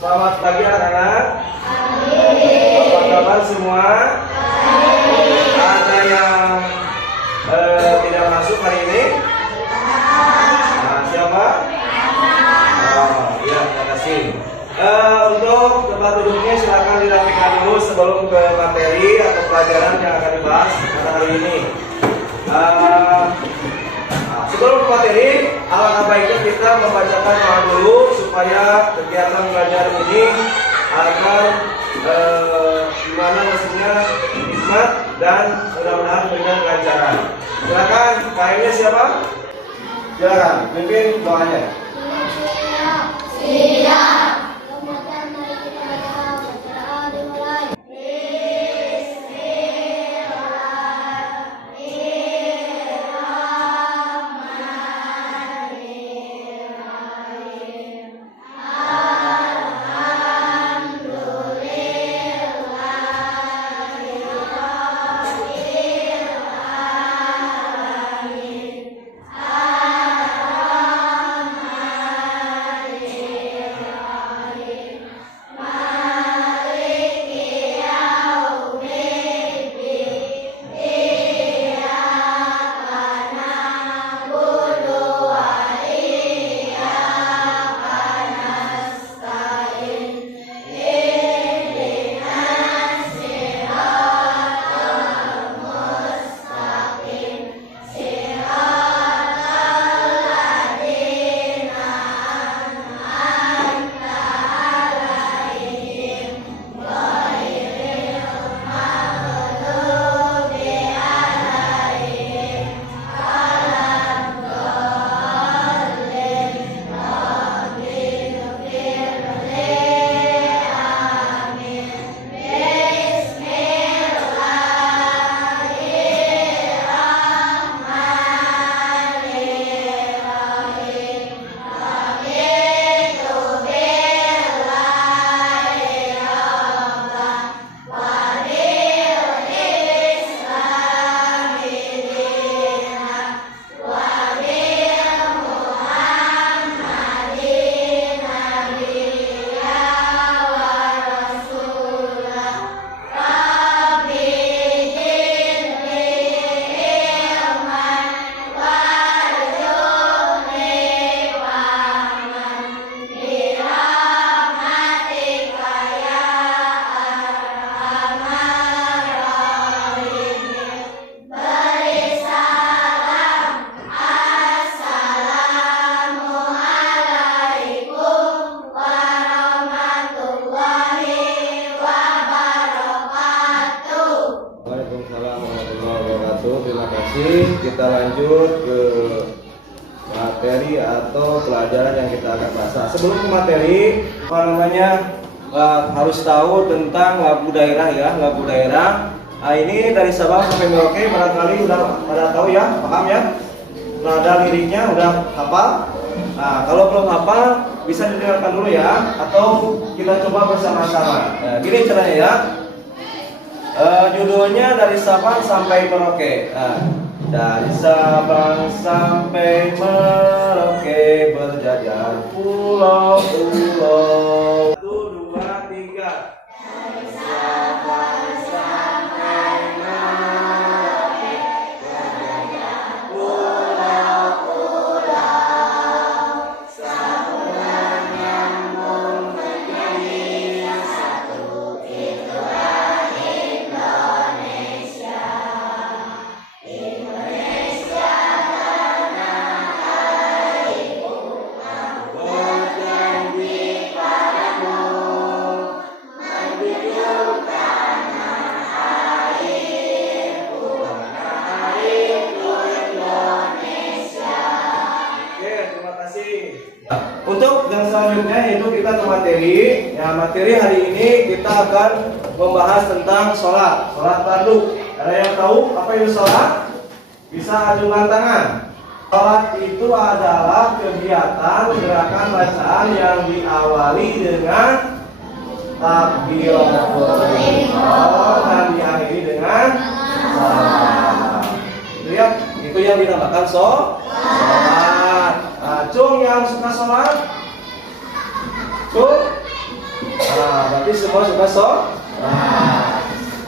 Selamat pagi anak-anak. Apa kabar semua? Ada yang tidak masuk hari ini? Nah, siapa? Oh, ya, terima kasih. Untuk tempat duduknya silakan dirapikan dulu sebelum ke materi atau pelajaran yang akan dibahas pada hari ini. Sebelum ke materi, alangkah baiknya kita membacakan doa dulu supaya kegiatan belajar ini akan gimana maksudnya hikmat dan mudah-mudahan memberikan kelancaran. Silakan, kayaknya siapa? Silakan, pimpin doanya. Siap. Terima kasih. Kita lanjut ke materi atau pelajaran yang kita akan bahas. Sebelum ke materi, harus tahu tentang lagu daerah ya, lagu daerah. Nah, ini dari Sabang sampai Merauke barangkali udah pada tahu ya, paham ya? Nada liriknya udah hafal. Nah, kalau belum hafal bisa didengarkan dulu ya, atau kita coba bersama-sama. Nah, gini caranya ya. Judulnya dari Sabang sampai Merauke. Dari Sabang sampai Merauke berjajar pulau-pulau. 1, 2, 3. Dari Sabang sampai Merauke berjajar pulau-pulau. Sambungan nyambung menjadi satu, itulah Indonesia. Indonesia tanah airku, aku berjanji padamu menjunjung tanah airku, tanah airku Indonesia. Oke, terima kasih. Untuk yang selanjutnya yaitu kita ke materi. Ya, materi hari ini kita akan membahas tentang sholat fardu. Ada yang tahu apa itu sholat? Bisa acungkan tangan. Sholat itu adalah kegiatan gerakan bacaan yang diawali dengan takbiratul ihram dan diakhiri dengan salam. Lihat, itu yang dinamakan sholat. Nah, cung yang suka sholat, cung. Nah, berarti semua suka sholat.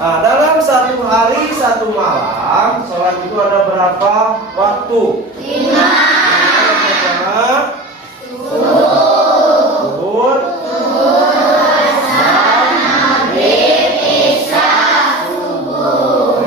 Nah, dalam satu hari satu malam sholat itu ada berapa waktu? 5. Zuhur,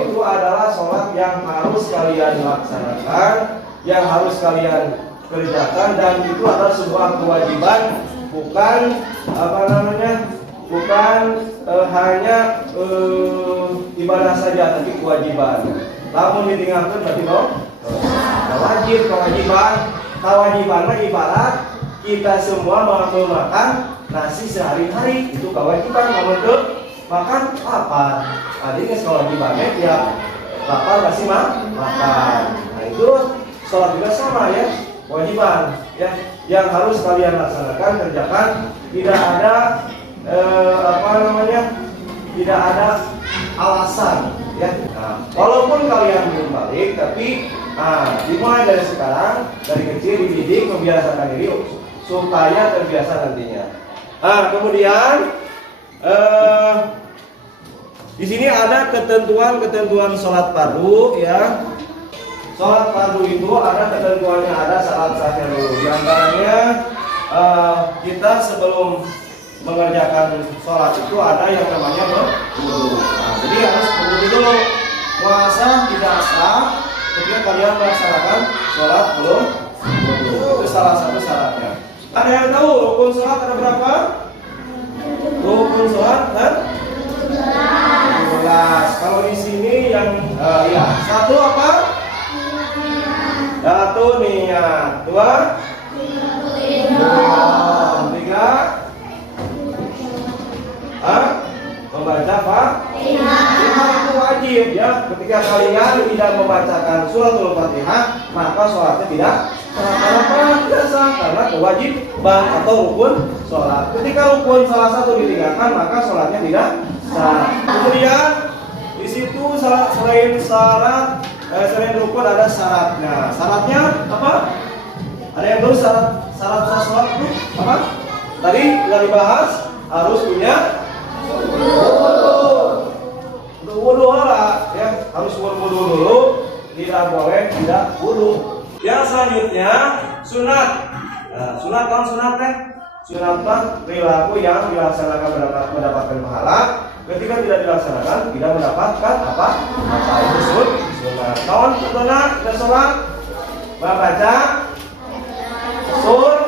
itu adalah sholat yang harus kalian laksanakan, yang harus kalian kerjakan, dan itu adalah sebuah kewajiban, bukan bukan hanya ibadah saja, tapi kewajiban. Namun ditinggalkan berarti wajib, kewajiban. Kewajibannya ibarat kita semua mau makan nasi sehari-hari, itu kewajiban. Namun makan apa? Jadi kewajibannya tiap lapar kasih makan. Nah itu sholat juga sama ya, kewajiban ya, yang harus kalian laksanakan, kerjakan. Tidak ada tidak ada alasan ya. Nah, walaupun kalian belum balik, tapi dimulai dari sekarang, dari kecil dididik, membiasakan diri supaya terbiasa nantinya. Kemudian di sini ada ketentuan sholat fardu ya. Sholat fardu itu ada ketentuannya, ada syarat-syaratnya dulu. Di antaranya kita sebelum mengerjakan sholat itu ada yang namanya berwudu. Jadi harus berwudu dulu. Puasa tidak sah ketika kalian melaksanakan sholat belum wudu. Itu salah satu syaratnya. Ada yang tahu rukun sholat ada berapa? Rukun sholat kan? 12. Kalau di sini yang satu apa? Satu niat. Dua? Tiga? Membaca Fatihah itu wajib ya. Ketika kalian tidak membacakan suratul Fatihah, maka sholatnya tidak sah, karena kewajiban atau rukun sholat. Ketika rukun salah satu ditinggalkan, maka sholatnya tidak sah. Kemudian di situ selain rukun ada syaratnya. Syaratnya apa? Ada yang tahu syarat sah sholat itu apa? Tadi sudah dibahas, harus punya wudu ya, harus wudu dulu, tidak boleh tidak wudu. Yang selanjutnya sunat. Sunat kan sunat teh. Sunat mah perilaku yang dilaksanakan mendapatkan pahala. Ketika tidak dilaksanakan tidak mendapatkan apa? Apa itu sunat. Kawan pertama kita sholat membaca surat.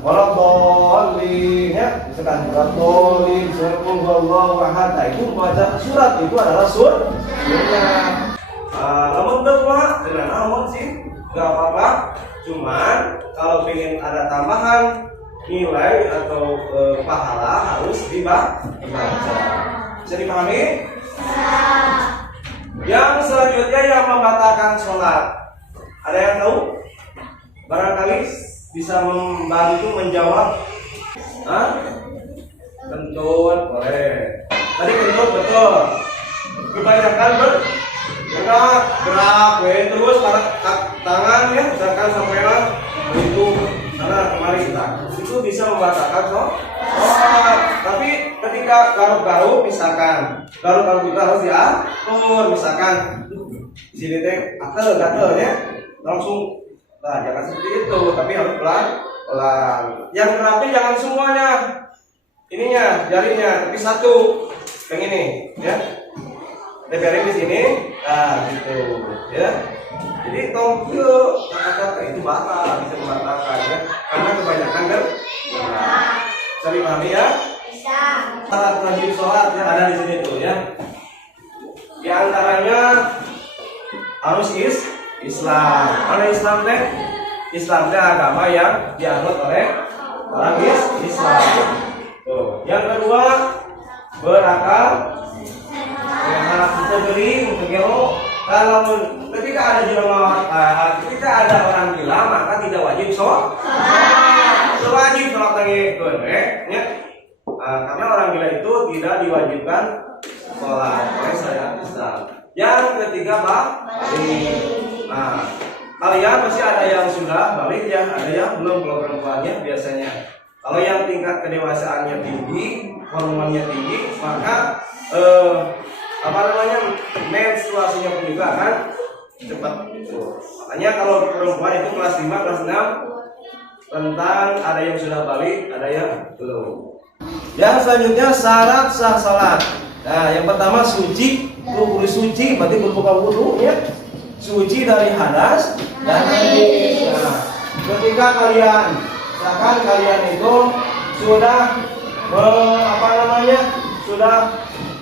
Waladhdallin ya, misalkan waladhdallin, qul huwallahu ahad. Itu membaca surat itu adalah sunnah. Namun berdoa dengan amun sih enggak apa-apa. Cuman kalau ingin ada tambahan nilai atau pahala harus dibaca. Bisa dipahami? Yang selanjutnya yang membatalkan sholat. Ada yang tahu? Barangkali bisa membantu menjawab. Kentut boleh. Tadi kentut betul. Kebanyakan gerak, terus tangan ya, misalkan sampai itu sana kemari itu bisa membatalkan sholat. Tapi ketika garuk-garuk, misalkan garuk-garuk itu harus diatur. Misalkan di sini teh gatel ya, langsung. Nah, jangan seperti itu, tapi harus pelan-pelan. Yang rapi jangan semuanya. Ininya, jarinya, tapi satu. Yang ini, ya. Tempelin di sini, gitu, ya. Jadi tombol kata-kata itu batal, bisa membatalkan, ya. Karena kebanyakan kan. Bisa dipahami ya? Bisa. Syarat wajib sholat yang ada di sini tuh, ya. Di antaranya harus Islam. Mana Islam teh? Islam teh agama yang dianut oleh orang Islam. Tuh. Yang kedua, berakal sehat, integri, integro. Kalau ketika ada orang gila, maka tidak wajib sholat. Wajib sholat lagi, karena orang gila itu tidak diwajibkan sholat oleh syariat Islam. Yang ketiga balik. Nah, kalian pasti ada yang sudah balik ya, ada yang belum. Kalau perempuannya biasanya, kalau yang tingkat kedewasaannya tinggi, hormonnya tinggi, maka menstruasinya pun juga akan cepat. Makanya kalau perempuan itu kelas 5, kelas 6 tentang ada yang sudah balik, ada yang belum. Yang selanjutnya syarat sah salat. Nah, yang pertama suci, kudu suci, berarti berbuka wudu ya. Suci dari hadas dan najis. Nah, ketika kalian, misalkan kalian itu sudah sudah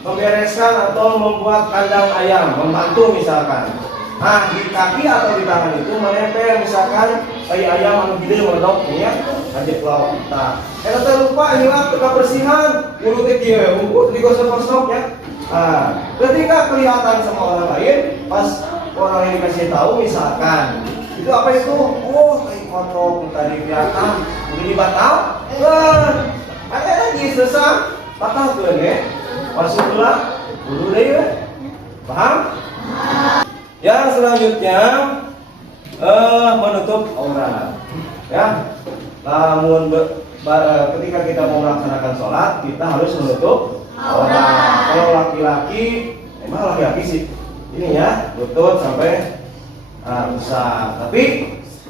membereskan atau membuat kandang ayam, membantu misalkan. Nah, di kaki atau di tangan itu menempel misalkan tai ayam anu gede meledok ya, ajek lauk. Nah, eta lupa hilang kebersihan, kudu teh kieu, kudu digosok-gosok ya. Nah, ketika kelihatan sama orang lain, pas orang yang dikasih tahu misalkan itu apa itu? Oh, tai kotor tadi kelihatan, udah dibatal. Ada lagi sesat, batal tuh ya. Masuklah dulu deh ya. Paham? Yang selanjutnya menutup aurat. Ya. Namun ketika kita mau melaksanakan sholat, kita harus menutup aurat. Kalau laki-laki, emang laki-laki sih ini ya, lutut sampai besar. Tapi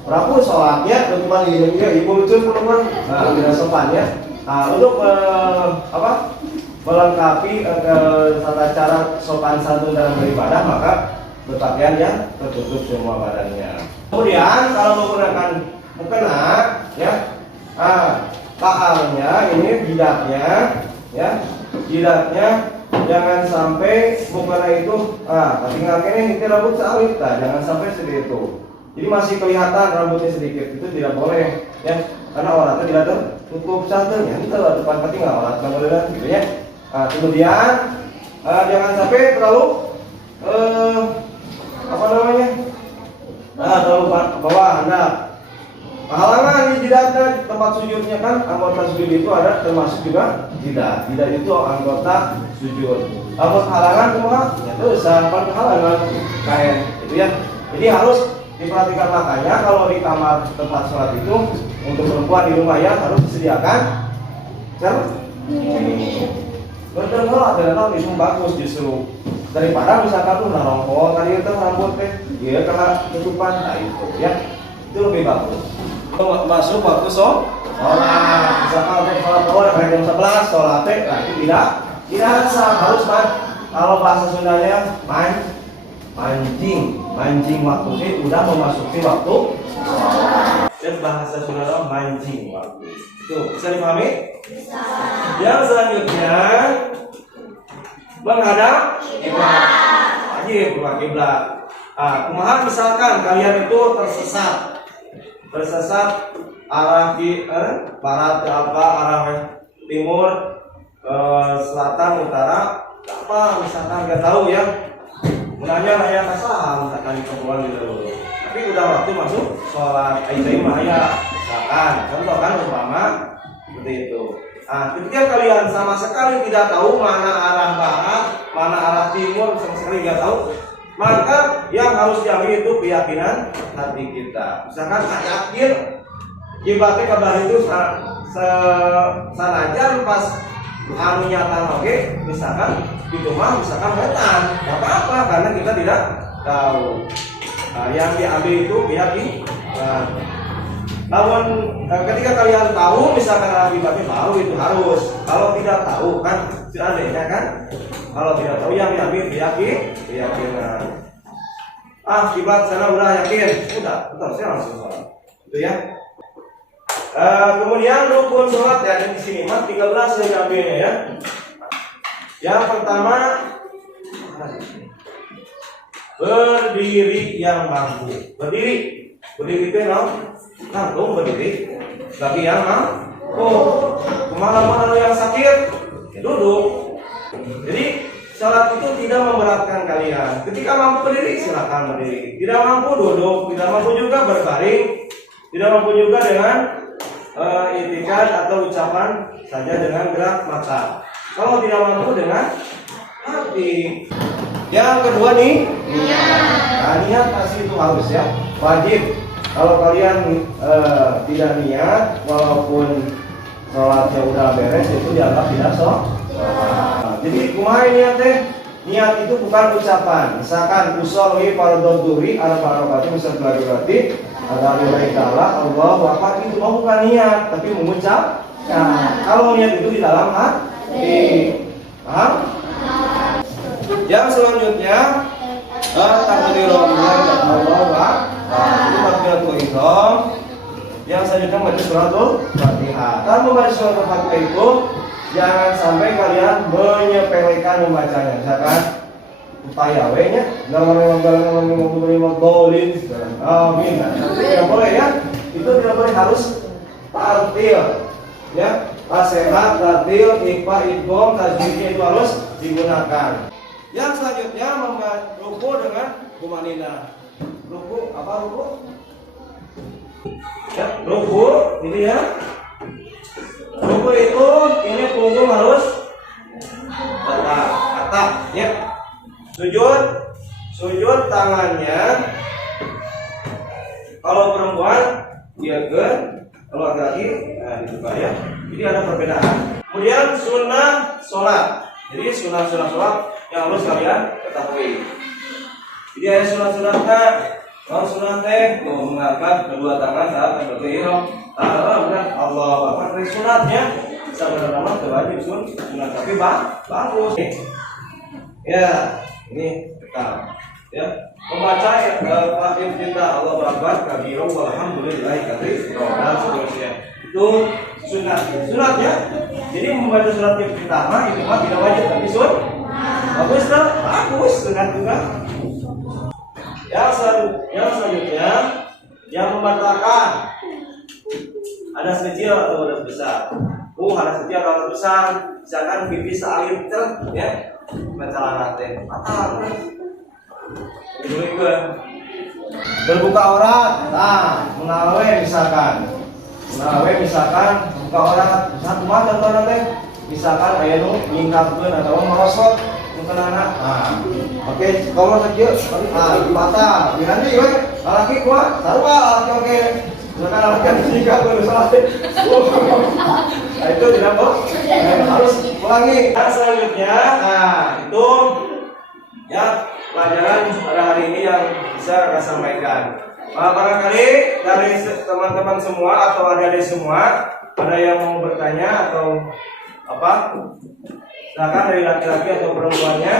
berapa sholatnya tutupan ini ya, ibu lucu teman-teman. Nah, tidak sopan ya. Nah, untuk melengkapi tata cara sopan santun dalam beribadah, maka berpakaian yang tertutup semua badannya. Kemudian kalau menggunakan mukena ya, pahalnya ini jidatnya ya, jidatnya jangan sampai mukena itu tinggal ini rambut sawit, jangan sampai seperti itu. Jadi masih kelihatan rambutnya sedikit, itu tidak boleh ya, karena auratnya tidak tertutup santun ya. Itu depan tinggal aurat kan gitu ya. Kemudian jangan sampai terlalu terlalu bawah hendak. Halangan di jidatnya, tempat sujudnya kan, anggota sujud itu ada termasuk juga jidat. Jidat itu anggota sujud. Namun halangan semua itu sampai halangan kain itu ya. Jadi harus diperhatikan, makanya kalau di kamar tempat sholat itu untuk perempuan di rumah ya harus disediakan betul ada itu bagus justru daripada misalkan tuh narongkol tadi itu rambut dia kena tutupan, nah itu ya itu lebih bagus. Masuk waktu sholat, misalkan sholat jam 11 sholat nah itu tidak harus kalau bahasa Sundanya mancing waktunya udah memasuki waktu dan bahasa Sunda mancing waktu itu bisa dipahami? Bisa. Yang selanjutnya menghadap kiblat, wajib berbalik kiblat. Kumaha misalkan kalian itu tersesat arah barat arah timur selatan utara misalkan nggak tahu ya, mulanya raya kasah misalkan di kepulan dulu, tapi udah waktu masuk sholat aisyah mahaya misalkan contoh kan umpama seperti itu. Ketika kalian sama sekali tidak tahu mana arah barat, mana arah timur, sama sekali nggak tahu, maka yang harus diambil itu keyakinan hati kita. Misalkan yakin kiblatnya kabar itu sanajan pas nyata oke, misalkan itu mah misalkan wetan, nggak apa-apa karena kita tidak tahu. Yang diambil itu keyakinan. Namun ketika kalian tahu misalkan arah kiblatnya baru itu harus. Kalau tidak tahu kan seandainya kan, kalau tidak tahu yang diambil keyakinan. Kiblat sana udah yakin, udah saya langsung sholat. Itu ya. Kemudian rukun sholat ya di sini mas 13 yang diambilnya ya. Yang pertama berdiri yang mampu. Berdiri itu nanggung berdiri. Bagi yang mampu. Kemana-mana yang sakit ya duduk. Jadi sholat itu tidak memberatkan kalian. Ketika mampu berdiri silakan berdiri. Tidak mampu duduk. Tidak mampu juga berbaring. Tidak mampu juga dengan itikan atau ucapan saja dengan gerak mata. Kalau tidak mampu dengan hati. Yang kedua nih, niat. Niat pasti itu harus ya, wajib. Kalau kalian tidak niat, walaupun sholatnya udah beres, itu dianggap tidak sholat. Jadi kumaha niat teh? Niat itu bukan ucapan. Misalkan usolli fardhu dhuhri ala barokati misal berarti ada lillahi ta'ala Allahu akbar, itu bukan niat tapi mengucap. Nah, kalau niat itu di dalam hati. Paham? Yang selanjutnya takbirul Allahu akbar. Itu takbiratul ihram. Yang selanjutnya baca suratul Fatihah. Kalau membaca suratul Fatihah itu jangan sampai kalian menyepelekan membacanya. Misalkan upaya we-nya golin amin. Tidak boleh ya. Itu tidak boleh, harus tartil. Ya, sehat, tartil, ikhfa, idgham, tajwid itu harus digunakan. Yang selanjutnya membaca ruku dengan tumanina. Ruku apa ruku? Ya, ruku ini ya. Ruku itu ini punggung harus rata, ya. Sujud tangannya. Kalau perempuan dia kalau laki-laki dibuka ya. Jadi ada perbedaan. Kemudian sunnah sholat. Jadi sunnah sholat yang harus kalian ketahui. Jadi ada sunnah-sunnahnya. Kalau sunnah teh mengangkat kedua tangan saat berihram. Benar Allah Akbar. Sunatnya sebenarnya wajib sunat tapi bagus. Ya, ini rekam. Ya, membaca takbir kita Allah Akbar kabira walhamdulillahi katsira dan seterusnya. Itu sunatnya. Jadi membaca surat yang pertama itu mah tidak wajib tapi bagus tak? Bagus sunat juga. Yang selanjutnya yang membatalkan hadas kecil atau hadas besar. Hadas kecil atau hadas besar, misalkan pipis air ya, baca teh batal. Berbuka aurat, mengawe misalkan buka aurat, satu mata contohnya teh, misalkan aya nu nyingkapkeun atau merosot mungkin anak. Oke, kalau kecil, mata, bilang we, laki kuat, sarua, oke. Misalkan laki nyingkapkeun salah. Nah itu tidak harus ulangi. Selanjutnya, itu ya pelajaran pada hari ini yang bisa saya sampaikan. Barangkali dari teman-teman semua atau adik-adik semua ada yang mau bertanya atau apa? Silakan dari laki-laki atau perempuannya.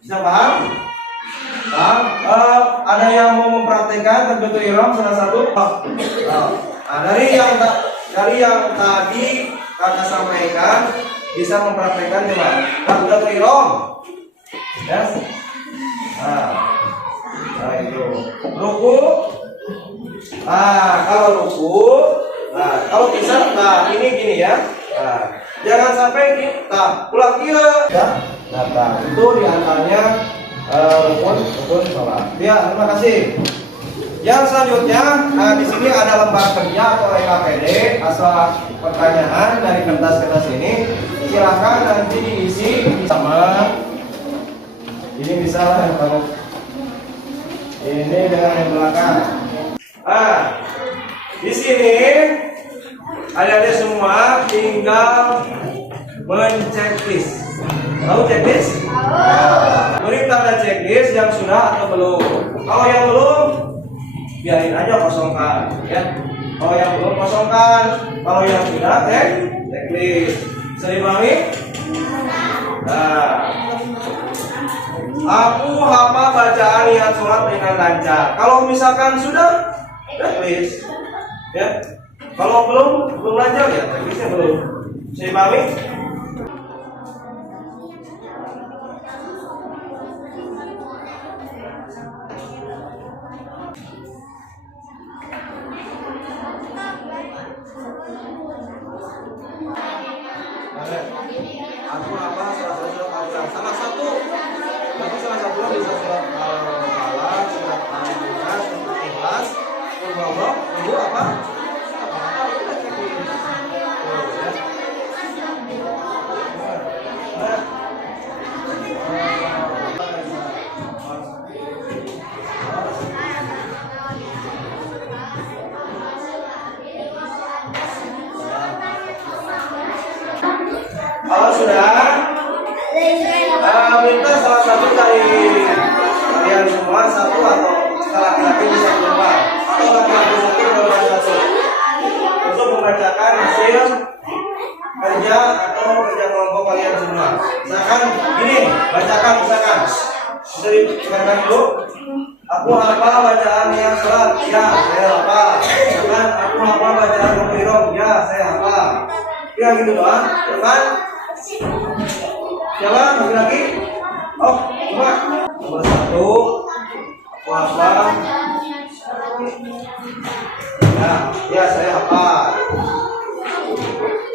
Bisa paham? Paham? Ada yang mau mempraktekkan takbiratul ihram salah satu? Dari yang tadi kakak sampaikan bisa mempraktekkan coba takbiratul ihram. Yes. Nah itu ruku. Kalau ruku, kalau bisa, ini gini ya. Jangan sampai kita pulang kira. Ya. Itu diantaranya rukun sholat. Ya, terima kasih. Yang selanjutnya, di sini ada lembar kerja atau LKPD. Asal pertanyaan dari kertas-kertas ini, silakan nanti diisi sama. Ini bisa lah kalau ini dengan yang belakang. Di sini ada semua tinggal menceklis. Tahu checklist? Beri tanda checklist yang sudah atau belum. Kalau yang belum, biarin aja kosongkan, ya. Kalau yang belum kosongkan, kalau yang sudah checklist. Bisa dipahami? Aku hafal bacaan niat sholat dengan lancar. Kalau misalkan sudah, checklist, ya. Kalau belum lancar ya, checklistnya belum. Bisa dipahami? Aku apa salah satu bisa surat al-Falaq, surat al-Nas, surat Ikhlas, Kalau sudah, minta salah satu dari kalian semua satu atau laki-laki bisa berubah atau laki-laki satu berubah satu untuk membacakan hasil kerja atau kerja kelompok kalian semua. Misalkan gini, bacakan misalkan. Bisa didengarkan dulu. Aku hafal bacaan yang sholat, ya saya hafal. Misalkan aku hafal bacaan mukirom, ya saya hafal. Ya gitu doang, kan? Siapa lagi-lagi? Oh, cuma nomor satu, aku hafal. Ya saya hafal.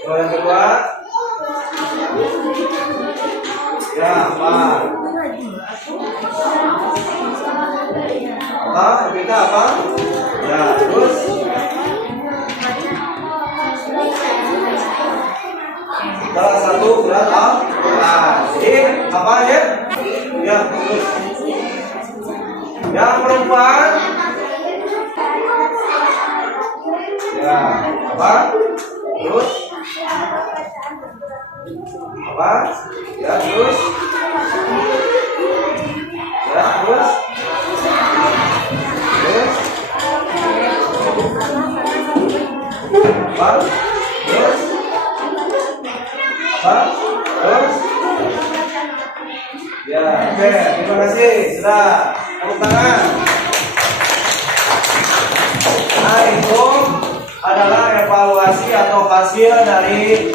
Kalau yang kedua, ya hafal. Kita apa? Ya, terus salah satu berat jadi apa ya? Ya, terus yang perempuan ya apa? Terus apa? Ya, terus ya, terus ya, oke, terima kasih. Sudah, tepuk tangan. Nah, itu adalah evaluasi atau hasil dari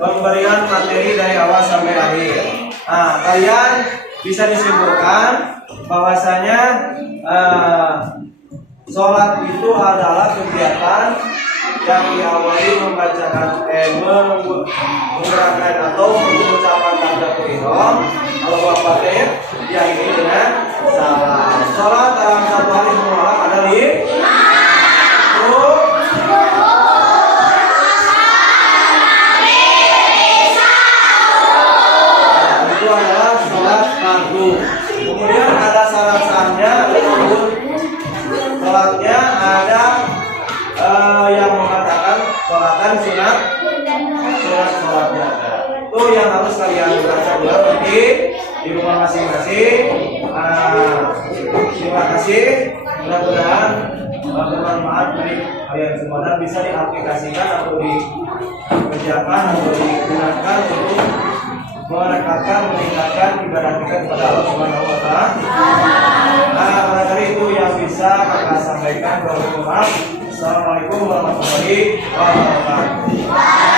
pemberian materi dari awal sampai akhir. Nah, kalian bisa disimpulkan bahwasanya sholat itu adalah kegiatan yang diawali membacakan menggerakkan atau mengucapkan takbiratul ihram, Allahu Akbar, diakhiri dengan salam. Sholat dalam satu hari semalam ada 5. Itu adalah sholat fardu. Kemudian ada syarat-syaratnya, sholatnya ada yang mengatakan sholatan sunat sholatnya. Itu yang harus kalian baca ulang nanti di rumah masing-masing. Terima kasih. Mudah-mudahan bermanfaat bagi kalian semua dan bisa diaplikasikan atau dikerjakan atau digunakan untuk merekatkan, meningkatkan ibadah kita kepada Allah Subhanahu wa Ta'ala. Barangkali itu yang bisa kakak sampaikan. Assalamualaikum warahmatullahi wabarakatuh.